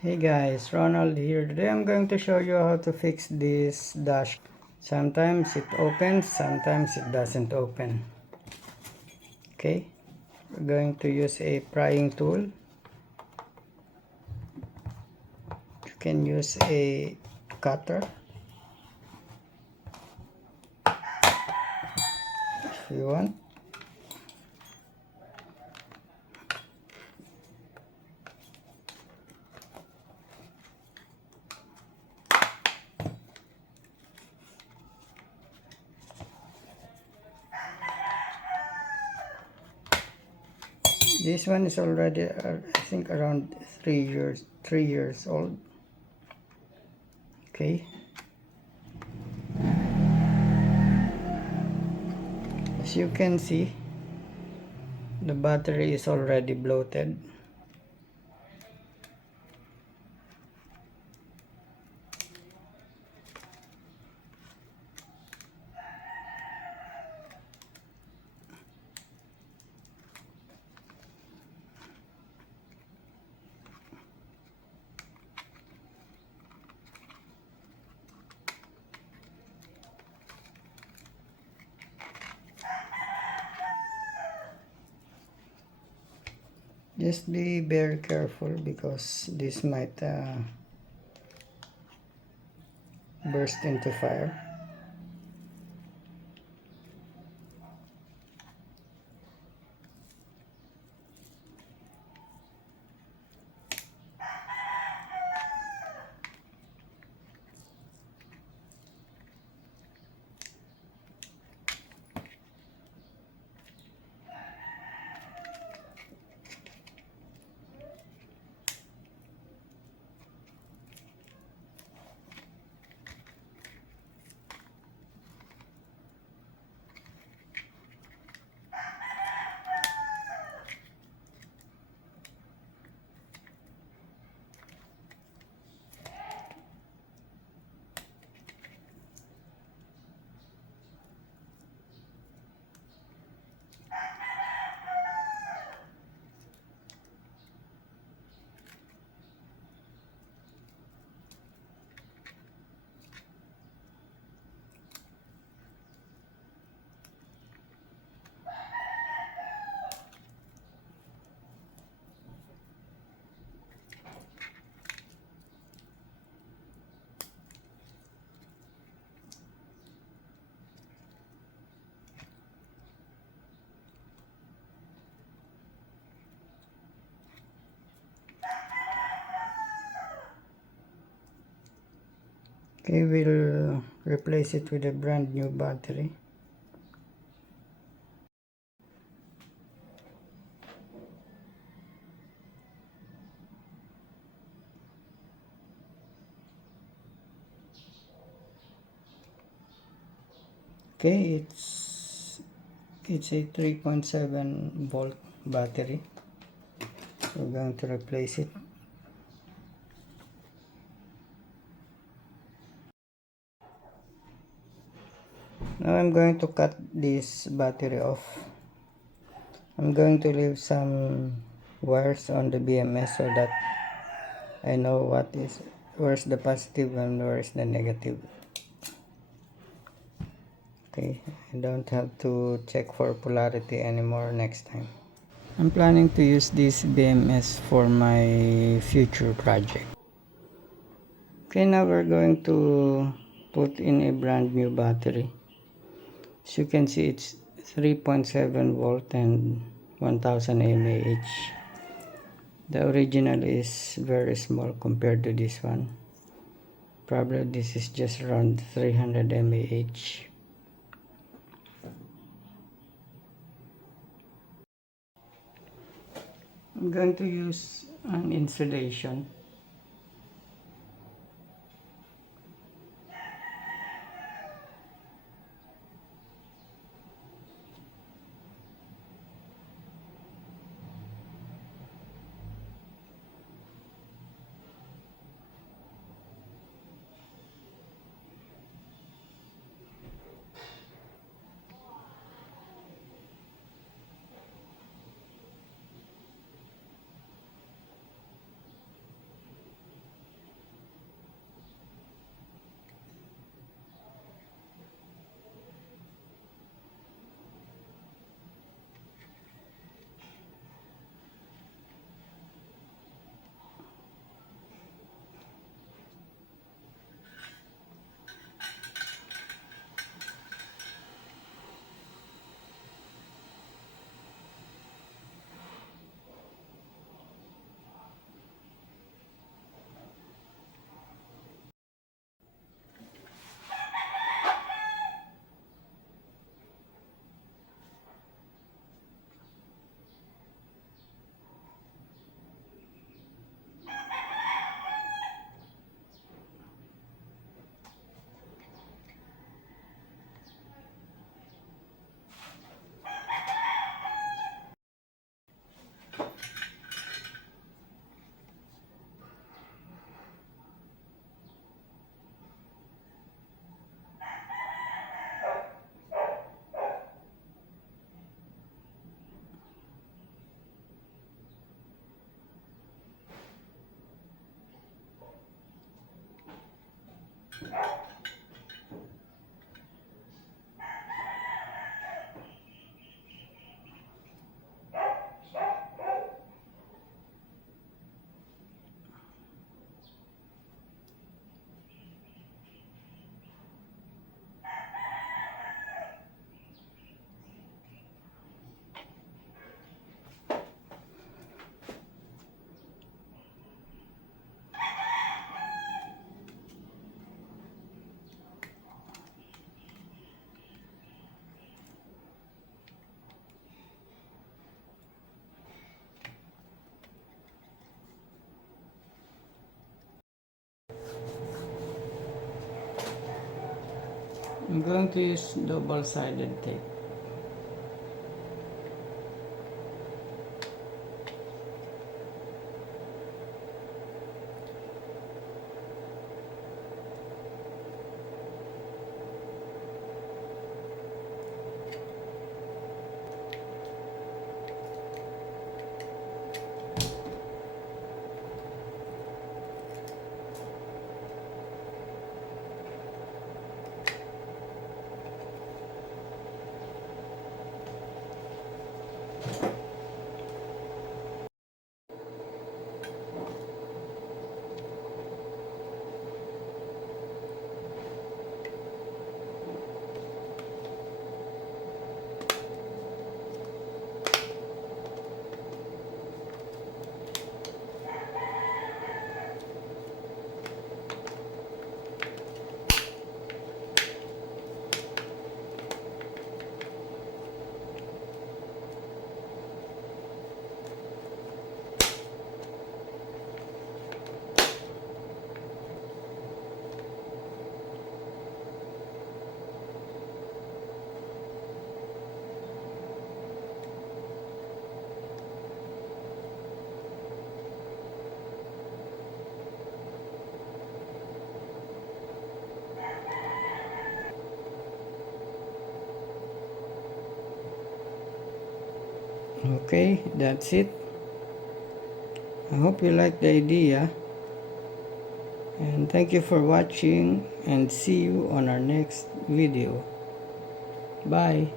Hey guys, Ronald here. Today I'm going to show you how to fix this dash. Sometimes it opens, sometimes it doesn't open. Okay, we're going to use a prying tool. You can use a cutter if you want. This one is already, I think, around 3 years old. Okay, as you can see, the battery is already bloated. Just be very careful because this might burst into fire. Okay, we'll replace it with a brand new battery. Okay, it's a 3.7 volt battery. So we're going to replace it. Now I'm going to cut this battery off. I'm going to leave some wires on the BMS so that I know where's the positive and where's the negative. Okay, I don't have to check for polarity anymore next time. I'm planning to use this BMS for my future project. Okay, now we're going to put in a brand new battery. As you can see, it's 3.7 volt and 1000 mAh. The original is very small compared to this one. Probably this is just around 300 mAh. I'm going to use an insulation. I'm going to use double-sided tape. Okay, that's it. I hope you like the idea. And thank you for watching, and see you on our next video. Bye.